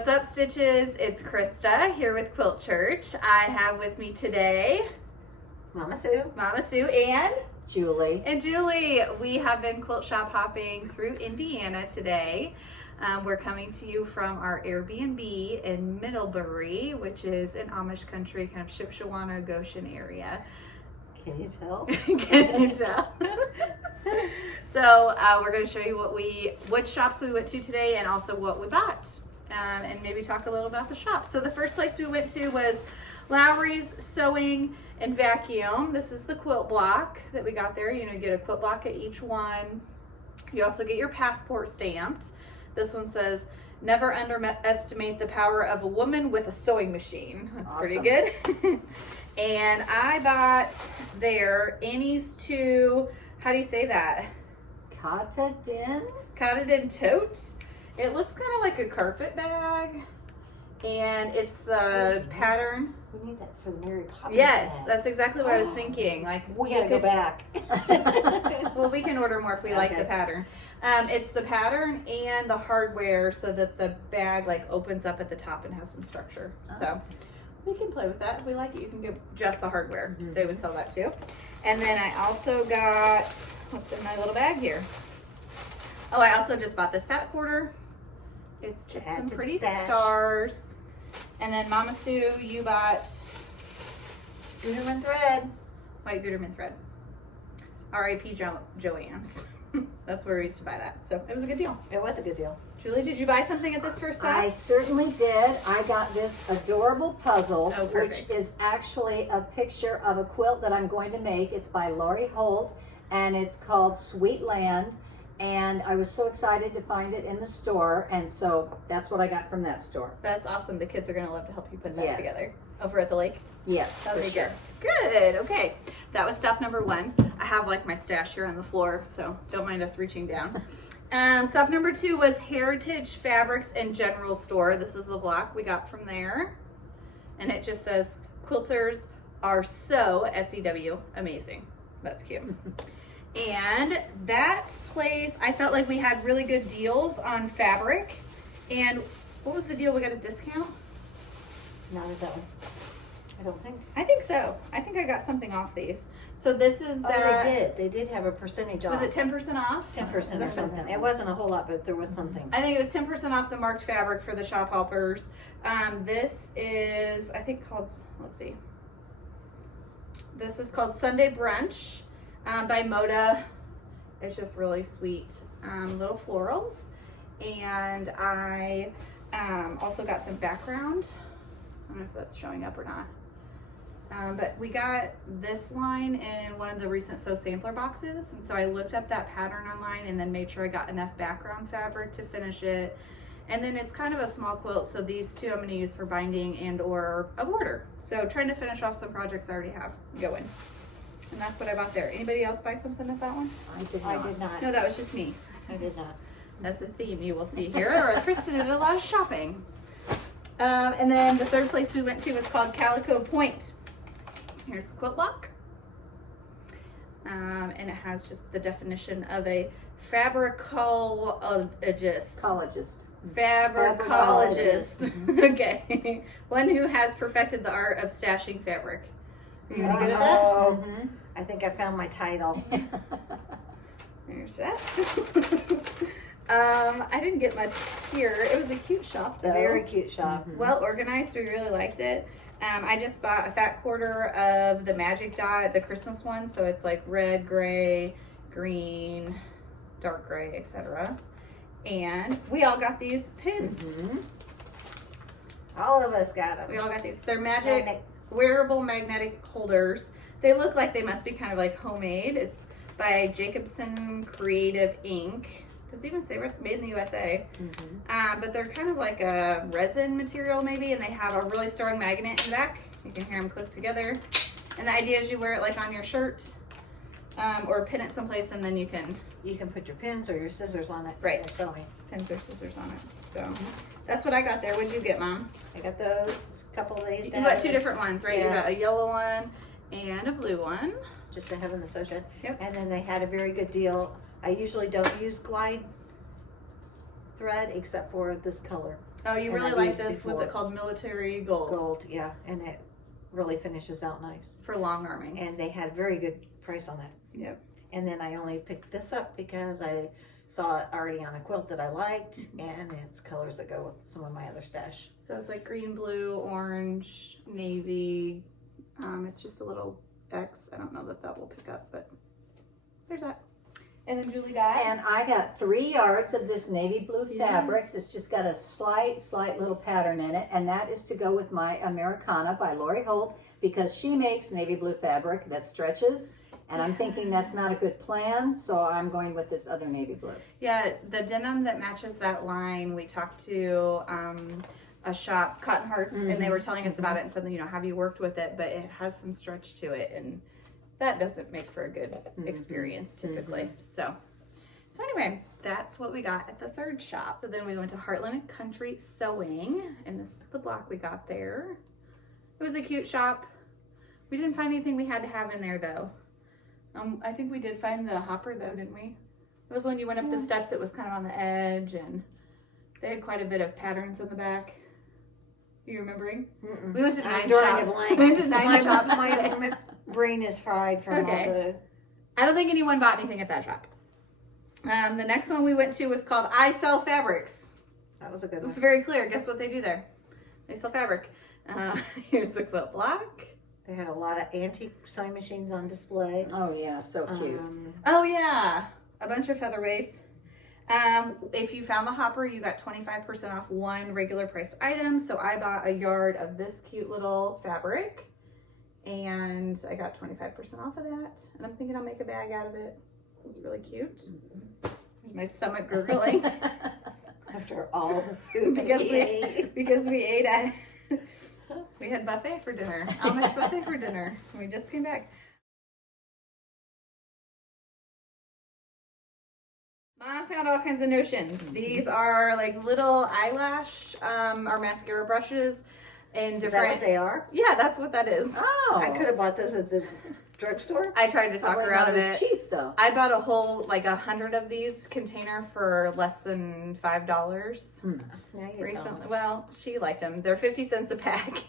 What's up, Stitches? It's Krista here with Quilt Church. I have with me today Mama Sue, and Julie. And Julie, we have been quilt shop hopping through Indiana today. We're coming to you from our Airbnb in Middlebury, which is in Amish country, kind of Shipshewana, Goshen area. Can you tell? Can you tell? So we're going to show you what shops we went to today and also what we bought. And maybe talk a little about the shop. So the first place we went to was Lowry's Sewing and Vacuum. This is the quilt block that we got there. You know, you get a quilt block at each one. You also get your passport stamped. This one says, never underestimate the power of a woman with a sewing machine. That's awesome. Pretty good. And I bought their Annie's to, how do you say that? Cottedin tote. It looks kind of like a carpet bag, and it's the pattern. We need that for the Mary Poppins. Yes, bag. that's exactly what I was thinking. Like we gotta go back. Well, we can order more if we like the pattern. It's the pattern and the hardware, so that the bag like opens up at the top and has some structure. So we can play with that if we like it. You can get just the hardware. Mm-hmm. They would sell that too. And then I also got, what's in my little bag here? Oh, I also just bought this fat quarter. It's just some pretty stars. And then Mama Sue, you bought Gutermann thread. white Gutermann thread. R.I.P. Joanne's. That's where we used to buy that. So it was a good deal. It was a good deal. Julie, did you buy something at this first stop? I certainly did. I got this adorable puzzle, Oh, which is actually a picture of a quilt that I'm going to make. It's by Lori Holt, and it's called Sweet Land. And I was so excited to find it in the store, and so that's what I got from that store. That's awesome. The kids are going to love to help you put that Yes. together. Over at the lake? Yes, That'll for be sure. Good. Okay. That was stop number 1. I have like my stash here on the floor, so don't mind us reaching down. Stop number 2 was Heritage Fabrics and General Store. This is the block we got from there. And it just says, quilters are so SEW amazing. That's cute. And that place, I felt like we had really good deals on fabric. And what was the deal? We got a discount? Not at that one. I don't think. I think so. I think I got something off these. So this is the. They did. They did have a percentage off. Was it 10% off? 10% or something. It wasn't a whole lot, but there was something. I think it was 10% off the marked fabric for the shop helpers. This is, I think called, let's see. This is called Sunday Brunch by Moda. It's just really sweet little florals. And I also got some background. I don't know if that's showing up or not. But we got this line in one of the recent Sew Sampler boxes. And so I looked up that pattern online and then made sure I got enough background fabric to finish it. And then it's kind of a small quilt, so these two I'm going to use for binding and or a border. So trying to finish off some projects I already have going. And that's what I bought there. Anybody else buy something at that one? I did not. I did not. No, that was just me. I did not. That's a theme you will see here. Kristen did a lot of shopping. And then the third place we went to was called Calico Point. Here's the quilt block. And it has just the definition of a fabricologist. Fabricologist. Okay. One who has perfected the art of stashing fabric. Are you any good at that? Mm-hmm. I think I found my title. There's that. I didn't get much here. It was a cute shop though. Very cute shop. Mm-hmm. Well organized. We really liked it. I just bought a fat quarter of the Magic Dot, the Christmas one. So it's like red, gray, green, dark gray, etc. And we all got these pins. Mm-hmm. All of us got We them. all got these. They're magic wearable magnetic holders. They look like they must be kind of like homemade. It's by Jacobson Creative Inc. Does it even say made in the USA? Mm-hmm. But they're kind of like a resin material maybe, and they have a really strong magnet in the back. You can hear them click together. And the idea is you wear it like on your shirt or pin it someplace, and then you can put your pins or your scissors on it. Right. They're sewing. pins or scissors on it. So that's what I got there. What'd you get, Mom? I got those. A couple of these. You got two different ones, right? Yeah. You got a yellow one and a blue one. Just to have in the sew shed. Yep. And then they had a very good deal. I usually don't use glide thread except for this color. Oh, you And really I've like used this? What's before. it called? Military gold, Gold, yeah, and it really finishes out nice. for long arming. And they had very good price on it. Yep. And then I only picked this up because I saw it already on a quilt that I liked, and it's colors that go with some of my other stash. So it's like green, blue, orange, navy. It's just a little X. I don't know that will pick up, but there's that. And then Julie got. And I got 3 yards of this navy blue Yes. fabric that's just got a slight little pattern in it, and that is to go with my Americana by Lori Holt, because she makes navy blue fabric that stretches, and I'm thinking that's not a good plan, so I'm going with this other navy blue. Yeah, the denim that matches that line, we talked to a shop, Cotton Hearts, and they were telling us about it and said, have you worked with it? But it has some stretch to it, and that doesn't make for a good experience typically. So anyway, that's what we got at the third shop. So then we went to Heartland Country Sewing, and this is the block we got there. It was a cute shop. We didn't find anything we had to have in there though. I think we did find the hopper though, didn't we? It was when you went up the steps, it was kind of on the edge, and they had quite a bit of patterns in the back. You remembering? We went to 9 drawing a shops. blank. We went to 9 shops today. My brain is fried from all the. I don't think anyone bought anything at that shop. The next one we went to was called I Sell Fabrics. That was a good It's one. very clear. Guess what they do there? They sell fabric. Here's the quilt block. They had a lot of antique sewing machines on display. Oh yeah, so cute. Oh yeah, a bunch of featherweights. If you found the hopper, you got 25% off one regular priced item. So I bought a yard of this cute little fabric, and I got 25% off of that. And I'm thinking I'll make a bag out of it. It's really cute. There's my stomach gurgling After all the food because we ate at we had buffet for dinner, Amish buffet for dinner. We just came back. Mom found all kinds of notions. These are like little eyelash or mascara brushes and Is that different. what they are? Yeah, that's what that is. Oh, I could have bought those at the drugstore. I tried to talk her out of It was it. cheap though. I bought a whole 100 of these container for less than $5 Now you recently. Well, she liked them. They're 50 cents a pack.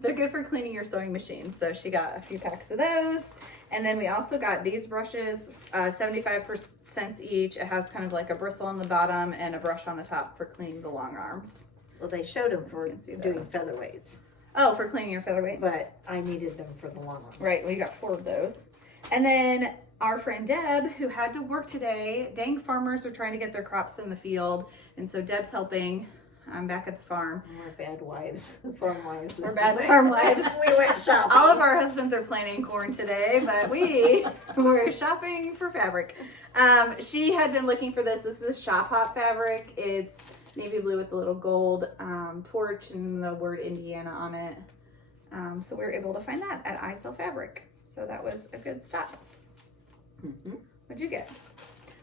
They're good for cleaning your sewing machine. So she got a few packs of those. And then we also got these brushes, 75 cents each. It has kind of like a bristle on the bottom and a brush on the top for cleaning the long arms. Well, they showed them for You can see doing those. featherweights, Oh, for cleaning your featherweight? but I needed them for the long one. Right, we got 4 of those. And then our friend Deb, who had to work today, dang farmers are trying to get their crops in the field. And so Deb's helping. I'm back at the farm. We're bad wives, farm wives. We're bad farm wives. We went shopping. All of our husbands are planting corn today, but we were shopping for fabric. She had been looking for this. This is Shop Hop fabric. It's navy blue with a little gold torch and the word Indiana on it. So we were able to find that at I Sell Fabric. So that was a good stop. What'd you get?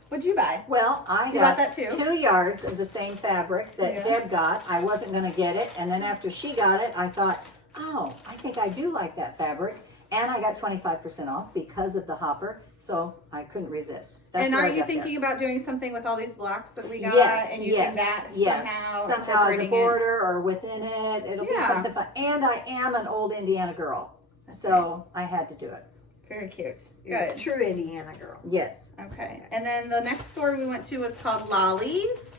What'd you buy? Well, I You got bought that too? 2 yards of the same fabric that Yes. Deb got. I wasn't going to get it, and then after she got it, I thought, oh, I think I do like that fabric, and I got 25% off because of the hopper, so I couldn't resist. That's And what are I you got there. thinking about doing something with all these blocks that we got? Yes, and using yes, that yes. Somehow as a incorporating it? border or within it, it'll be Yeah. something fun. And I am an old Indiana girl, so I had to do it. Very cute. You're a Good. true Indiana girl. Yes. Okay, and then the next store we went to was called Lollis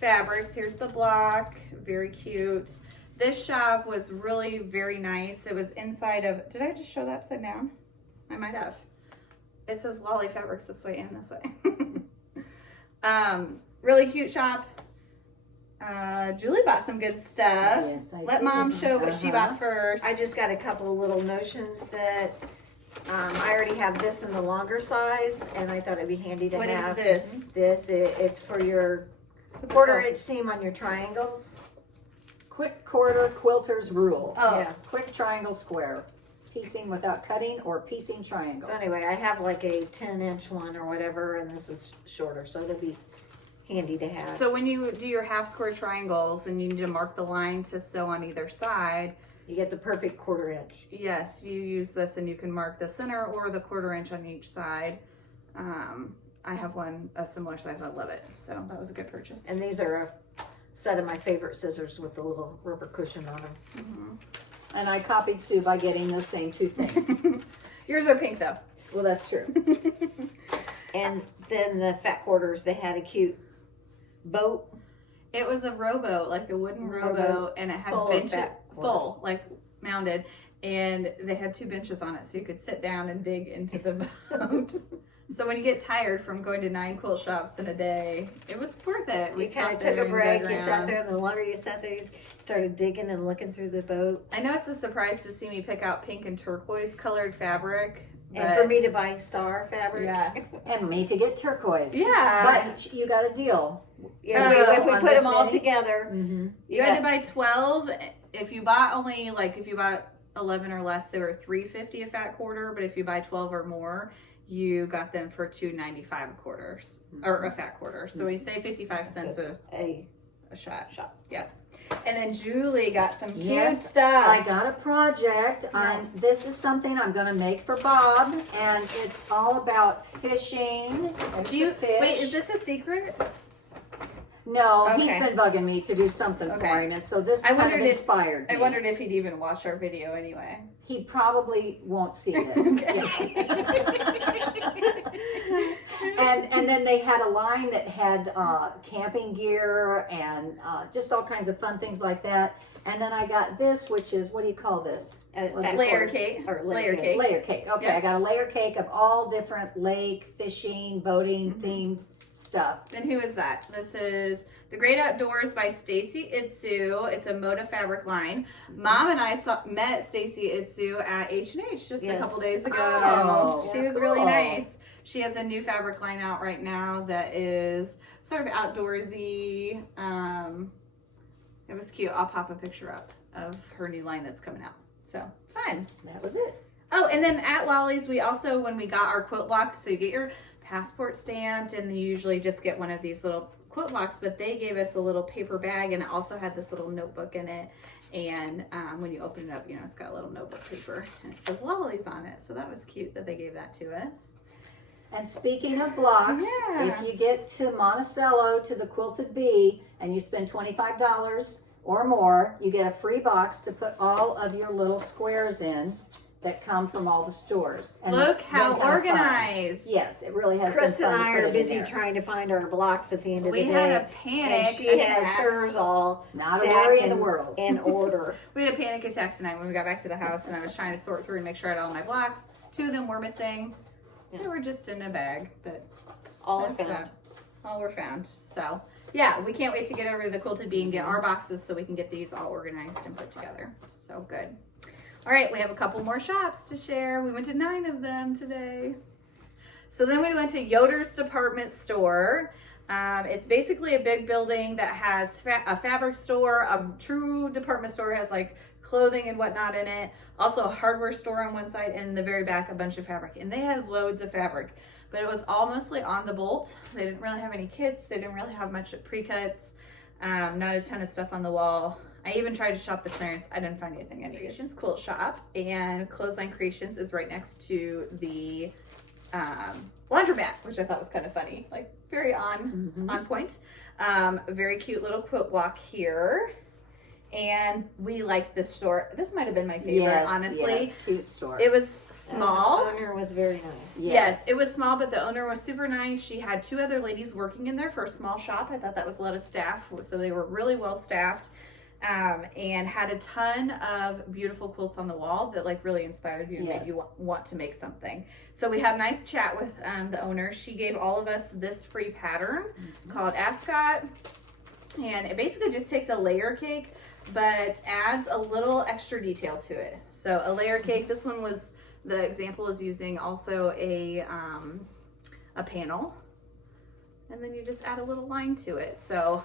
Fabrics. Here's the block, very cute. This shop was really very nice. It was inside of, did I just show that upside down? I might have. It says Lolly Fabrics this way and this way. Really cute shop. Julie bought some good stuff. Yes, I Let did. Mom show what she bought first. I just got a couple of little notions that I already have this in the longer size, and I thought it'd be handy to What is have. this? This is for your What's it quarter called? inch seam on your triangles. Quick quarter quilter's rule. Oh, Yeah. Quick triangle square. Piecing without cutting or piecing triangles. So anyway, I have like a 10-inch one or whatever, and this is shorter, so it'll be handy to have. so when you do your half square triangles and you need to mark the line to sew on either side, You get the perfect quarter inch. yes, you use this and you can mark the center or the quarter inch on each side. I have one a similar size. I love it. So that was a good purchase. And these are a set of my favorite scissors with the little rubber cushion on them. And I copied Sue by getting those same two things. Yours are pink though. Well, that's true. And then the fat quarters, they had a cute boat. It was a rowboat, like a wooden Rowboat, rowboat, and it had full of benches, fat full, like mounted, and they had 2 benches on it, so you could sit down and dig into the boat. So when you get tired from going to 9 quilt shops in a day, it was worth it. We kind of stopped there took a and break. dug You sat around. there, and the longer you sat there, you started digging and looking through the boat. I know it's a surprise to see me pick out pink and turquoise colored fabric. And for me to buy star fabric. Yeah. And me to get turquoise. Yeah. But you got a deal. Yeah, if we on put this them all many? together, Mm-hmm. You had to buy 12. If you bought only, like, if you bought 11 or less, they were $3.50 a fat quarter. But if you buy 12 or more, you got them for $2.95 a quarter, or a fat quarter. So we say 55 cents a shot. Yeah. And then Julie got some cute Yes, stuff. I got a project. Yes. This is something I'm going to make for Bob, and it's all about fishing. Do you fish. wait? Is this a secret? No, he's Okay. been bugging me to do something for Okay. him, and so this I kind of wondered if- inspired me. I wondered if he'd even watch our video anyway. He probably won't see this. And then they had a line that had camping gear and just all kinds of fun things like that. And then I got this, which is, what do you call this? What's it Layer called? cake. Or Layer layer cake. Layer cake. Okay, Yep. I got a layer cake of all different lake, fishing, boating themed stuff. And who is that? This is The Great Outdoors by Stacy Itsu. It's a Moda fabric line. Mom and I met Stacy Itsu at H&H just a Yes. couple days ago. Oh, she was cool. really nice. She has a new fabric line out right now that is sort of outdoorsy. It was cute. I'll pop a picture up of her new line that's coming out. So fun. That was it. Oh, and then at Lollis, we also, when we got our quilt block, so you get your passport stamped, and you usually just get one of these little quilt blocks, but they gave us a little paper bag, and it also had this little notebook in it. And when you open it up, you know, it's got a little notebook paper, and it says Lollis on it. So that was cute that they gave that to us. And speaking of blocks, Yeah. if you get to Monticello to the Quilted Bee and you spend $25 or more, you get a free box to put all of your little squares in that come from all the stores. And Look it's how been kinda fun. organized. Yes, it really has Kristen been and fun I to put are it in busy there. trying to find our blocks at the end of We the day. had a panic and she has attack. hers all Not a stacked worry in the world. in order. We had a panic attack tonight when we got back to the house, and I was trying to sort through and make sure I had all my blocks. 2 of them were missing. Yeah. They were just in a bag, but All that's found. that. All were found. So yeah, we can't wait to get over to the Quilted Bee and get our boxes so we can get these all organized and put together. So good. All right, we have a couple more shops to share. We went to 9 of them today. So then we went to Yoder's department store. It's basically a big building that has a fabric store, a true department store, has like clothing and whatnot in it. Also a hardware store on one side, and in the very back a bunch of fabric. And they had loads of fabric, but it was all mostly on the bolt. They didn't really have any kits. They didn't really have much pre-cuts. Not a ton of stuff on the wall. I even tried to shop the clearance. I didn't find anything in Creations Quilt Shop, and Clothesline Creations is right next to the laundromat, which I thought was kind of funny, like very on point. Very cute little quilt block here, and we liked this store. This might have been my favorite, Yes, honestly. yes, cute store. It was small. The owner was very nice. Yes, it was small, but the owner was super nice. She had 2 other ladies working in there for a small shop. I thought that was a lot of staff, so they were really well staffed, and had a ton of beautiful quilts on the wall that like really inspired you and made you want to make something. So we had a nice chat with the owner. She gave all of us this free pattern called Ascot, and it basically just takes a layer cake but adds a little extra detail to it. So a layer cake, this one was, the example is using also a panel, and then you just add a little line to it. So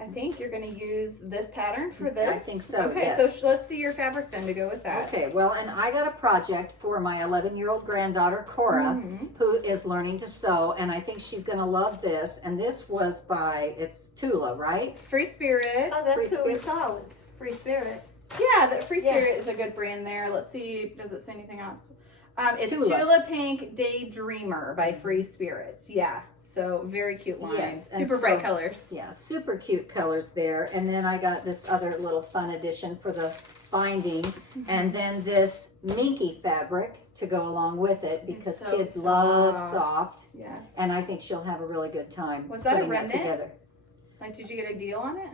I think you're going to use this pattern for this. I think so, Okay, yes. so let's see your fabric then to go with that. Okay, well, and I got a project for my 11-year-old granddaughter, Cora, who is learning to sew, and I think she's going to love this. And this was by, it's Tula, right? Free Spirit. Oh, that's Free who we Spirit. saw with Free Spirit. Yeah, the Free Yeah. Spirit is a good brand there. Let's see, does it say anything else? It's Tula. Tula Pink Daydreamer by Free Spirit. Yeah, so very cute line. Yes, and Super bright so- colors. Yeah, super cute colors there. And then I got this other little fun addition for the binding. And then this minky fabric to go along with it because so kids love soft. soft. Yes. And I think she'll have a really good time Was that a putting remnant? together. Like, did you get a deal on it?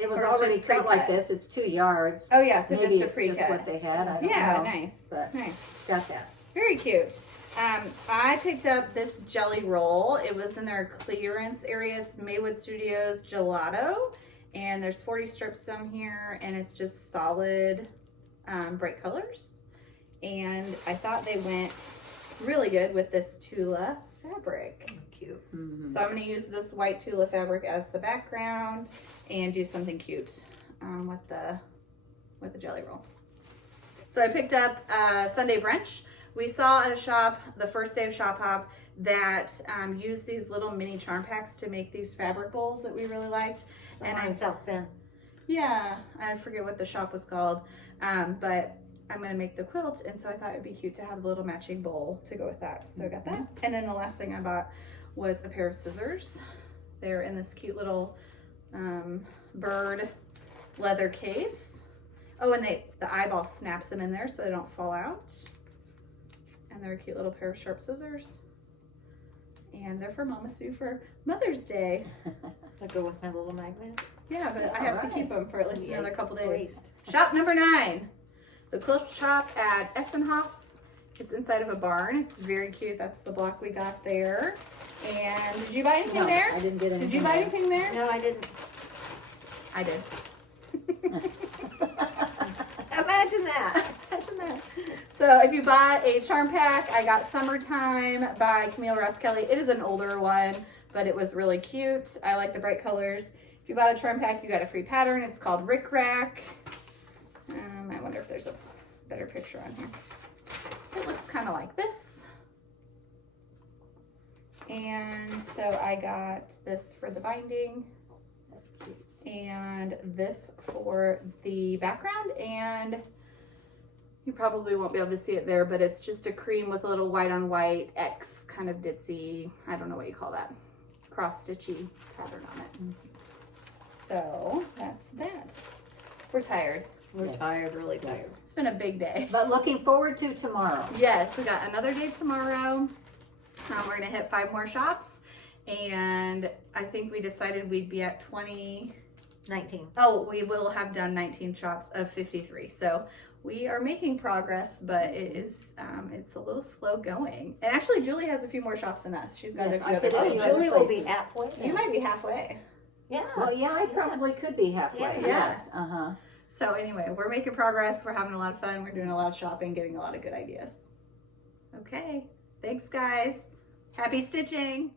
It was Or it's already just cut like pre-cut? this. It's 2 yards. Oh yeah, so Maybe just a it's pre-cut. just what they had. I don't Yeah, know. nice. But Nice. got that. Very cute. I picked up this jelly roll. It was in their clearance area. It's Maywood Studios Gelato. And there's 40 strips down here. And it's just solid, bright colors. And I thought they went really good with this Tula fabric. Cute. Mhm. So I'm going to use this white Tula fabric as the background and do something cute with the jelly roll. So I picked up Sunday brunch. We saw at a shop, the first day of Shop Hop, that used these little mini charm packs to make these fabric bowls that we really liked. And Somewhere in South Bend. Yeah, I forget what the shop was called, but I'm going to make the quilt, and so I thought it'd be cute to have a little matching bowl to go with that. So I got that. And then the last thing I bought was a pair of scissors. They're in this cute little bird leather case. Oh, and the eyeball snaps them in there so they don't fall out. And they're a cute little pair of sharp scissors. And they're for Mama Sue for Mother's Day. I'll go with my little magnet. Yeah, but I have to Alright. keep them for at least Yeah, another couple days. great. Shop number 9, the quilt shop at Essenhaus. It's inside of a barn. It's very cute. That's the block we got there. And did you buy anything No, there? I didn't get anything. Did you buy there. anything there? No, I didn't. I did. Imagine that. Imagine that. So if you bought a charm pack, I got Summertime by Camille Ross Kelly. It is an older one, but it was really cute. I like the bright colors. If you bought a charm pack, you got a free pattern. It's called Rick Rack. I wonder if there's a better picture on here. It looks kind of like this. And so I got this for the binding. That's cute. And this for the background, and you probably won't be able to see it there, but it's just a cream with a little white on white X kind of ditzy, I don't know what you call that, cross stitchy pattern on it. So that's that. We're tired. We're Yes. tired, really tired. Yes. It's been a big day. But looking forward to tomorrow. Yes, we got another day tomorrow. We're gonna hit 5 more shops, and I think we decided we'd be at 20. 19. Oh, we will have done 19 shops of 53. So we are making progress, but it is it's a little slow going. And actually, Julie has a few more shops than us. She's got Yes, a I few other could- Oh, places. other Julie will be places. halfway. You might be halfway. Yeah. Well, yeah, I probably could be halfway. Yeah. Yes. Uh-huh. So anyway, we're making progress. We're having a lot of fun. We're doing a lot of shopping, getting a lot of good ideas. Okay. Thanks, guys. Happy stitching.